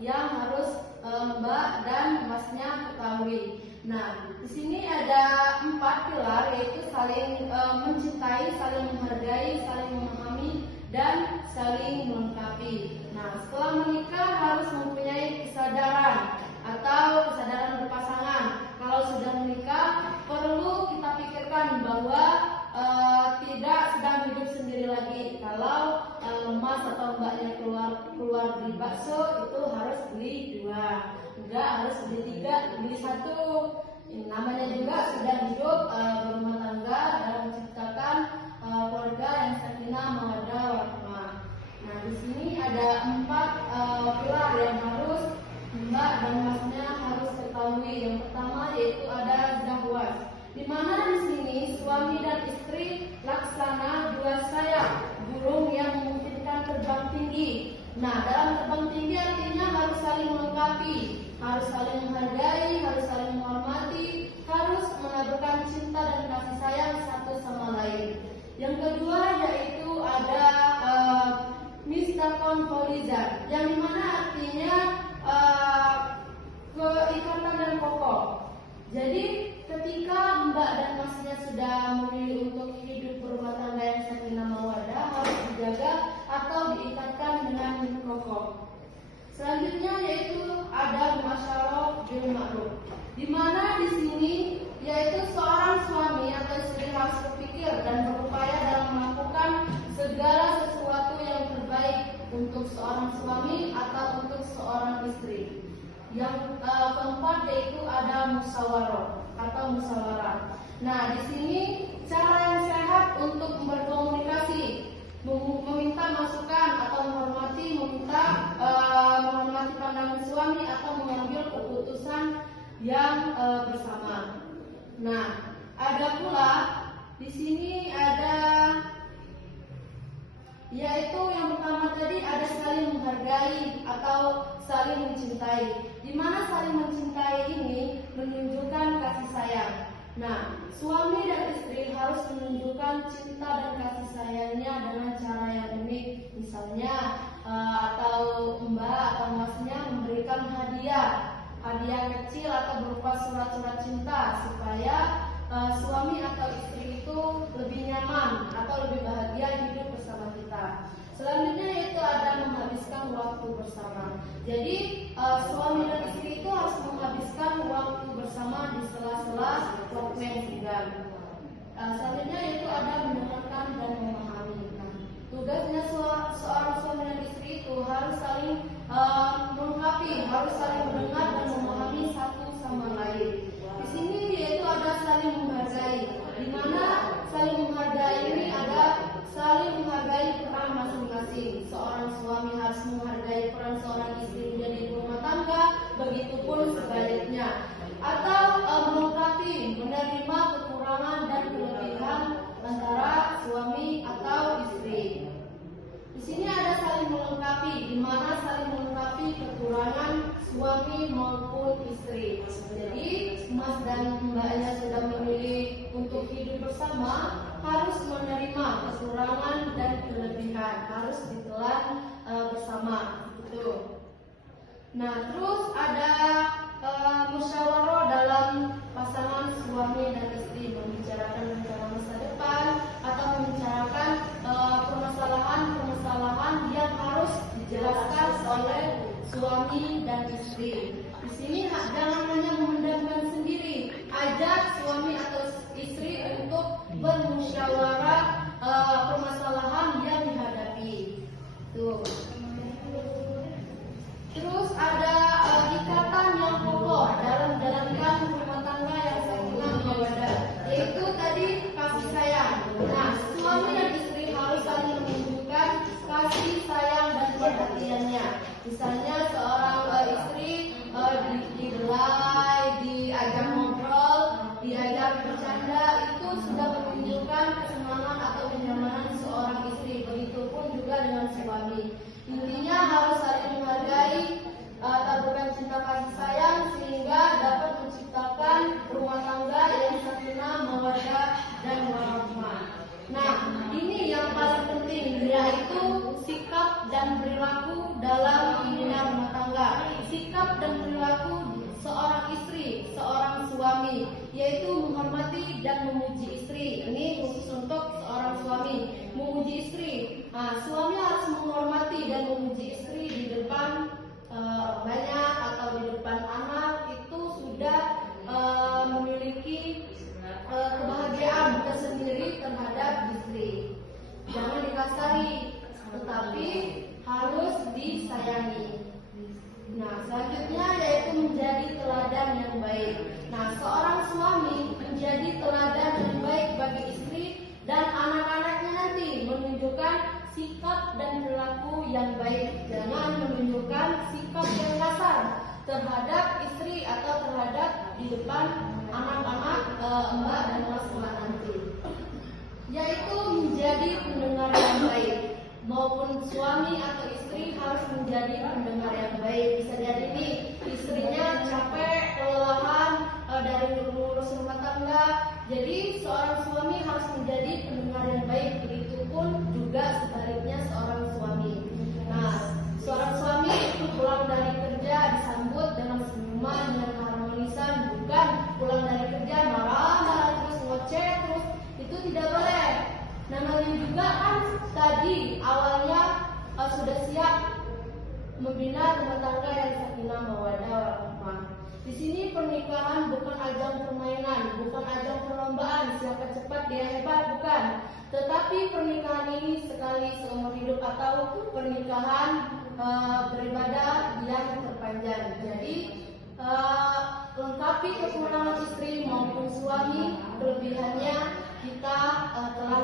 yang harus Mbak dan Masnya ketahui. Nah, di sini ada 4 pilar, yaitu saling mencintai, saling menghargai, saling memahami, dan saling melengkapi. Nah, setelah menikah harus mempunyai kesadaran atau kesadaran berpasangan. Kalau sudah menikah, perlu kita pikirkan bahwa tidak sedang hidup sendiri lagi. Kalau Mas atau Mbaknya keluar beli bakso, itu harus beli 2. Enggak harus beli 3, beli 1. Namanya juga sudah hidup berumah tangga dan menciptakan keluarga yang sakinah mawaddah warahmah. Nah, di sini ada 4 pilar yang harus Mbak dan Masnya harus ketahui. Yang pertama yaitu ada zahwat, di mana di sini suami dan istri laksana 2 sayap burung yang memungkinkan terbang tinggi. Nah, dalam terbang tinggi artinya harus saling melengkapi, harus saling menghargai, harus saling menghormati, harus menaburkan cinta dan kasih sayang satu sama lain. Yang kedua yaitu ada mistakon horizon, yang dimana artinya keikatan dan kokoh. Jadi ketika Mbak dan Masnya sudah memilih untuk hidup berumah tangga yang sakinah mawaddah, harus dijaga atau diikatkan dengan kokoh. Selanjutnya yaitu ada muasyarah bil ma'ruf, di mana di sini yaitu seorang suami atau istri harus berpikir dan berupaya dalam melakukan segala sesuatu yang terbaik untuk seorang suami atau untuk seorang istri. Yang keempat yaitu ada musyawarah atau musyawarah. Nah, di sini cara yang sehat untuk berkomunikasi, meminta masukan atau menghormati pandangan suami atau mengambil keputusan yang bersama. Nah, ada pula di sini ada yaitu yang pertama tadi ada saling menghargai atau saling mencintai, di mana saling mencintai ini menunjukkan kasih sayang. Nah, suami dan istri harus menunjukkan cinta dan kasih sayangnya dengan cara yang unik. Misalnya atau Mbak atau Masnya memberikan hadiah kecil atau berupa surat-surat cinta supaya suami atau istri itu lebih nyaman atau lebih bahagia hidup bersama kita. Selanjutnya yaitu ada menghabiskan waktu bersama. Jadi suami dan istri itu harus menghabiskan waktu bersama di sela-sela waktu yang senggang. Selanjutnya yaitu ada mendengarkan dan memahami. Nah, tugasnya seorang suami dan istri itu harus saling melengkapi, harus saling mendengar dan memahami satu sama lain. Di sini yaitu ada saling menghargai, di mana saling menghargai ini ada saling menghargai peran masing-masing. Seorang suami harus menghargai peran seorang istri menjadi rumah tangga, begitupun sebaliknya. Atau melengkapi, menerima kekurangan dan kelebihan antara suami atau istri. Di sini ada saling melengkapi, di mana saling melengkapi kekurangan suami maupun istri. Jadi Mas dan Mbaknya sudah memilih untuk hidup bersama, harus menerima kekurangan dan kelebihan, harus ditelan bersama. Gitu. Nah, terus ada musyawarah dalam pasangan suami dan istri, membicarakan rencana masa depan atau membicarakan permasalahan yang harus dijelaskan oleh suami dan istri. Di sini jangan hanya memendamkan sendiri, ajak suami atau istri untuk bermusyawarah permasalahan yang dihadapi. Tuh. Terus ada ikatan yang kokoh dalam menjalankan rumah tangga yang sakinah mawaddah, yaitu tadi kasih sayang. Nah, suami dan istri harus saling menunjukkan kasih sayang dan perhatiannya. Misalnya seorang istri dibelai, diajak ngobrol, diajak bercanda, itu sudah menunjukkan kesenangan atau kenyamanan seorang istri. Begitupun juga dengan suami. Intinya harus saling menghargai, taburkan cinta kasih sayang sehingga dapat menciptakan rumah tangga yang sakinah mawaddah dan warahmah. Nah, ini yang paling penting, yaitu sikap dan perilaku dalam membina rumah tangga. Sikap dan perilaku seorang istri, seorang suami, yaitu menghormati dan memuji istri. Ini khusus untuk seorang suami, memuji istri. Nah, suami harus menghormati dan memuji istri di depan orang banyak atau di depan anak. Itu sudah memiliki kebahagiaan tersendiri terhadap istri. Jangan dikasari, tetapi harus disayangi. Nah, selanjutnya yaitu menjadi teladan yang baik. Nah, seorang suami menjadi teladan yang baik bagi istri dan anak-anaknya nanti, menunjukkan sikap dan perilaku yang baik. Jangan menunjukkan sikap yang kasar terhadap istri atau terhadap di depan anak-anak, mbak dan mas-mas nanti. Yaitu menjadi pendengar yang baik. Maupun suami atau istri harus menjadi pendengar yang baik. Bisa jadi nih istrinya capek, kelelahan dari ngurus rumah tangga. Jadi seorang suami harus menjadi pendengar yang baik. Begitupun juga sebaliknya seorang suami. Nah, seorang suami pulang dari kerja disambut dengan senyuman, dengan keharmonisan, bukan pulang dari kerja marah-marah terus ngoceh terus. Itu tidak boleh. Nah, namanya juga kan tadi awalnya sudah siap membina rumah tangga yang sakinah mawaddah warahmah. Di sini pernikahan bukan ajang permainan, bukan ajang perlombaan siapa cepat dia hebat, bukan. Tetapi pernikahan ini sekali seumur hidup atau pernikahan beribadah yang terpanjang. Jadi lengkapi kekurangan istri maupun suami, kelebihannya kita telah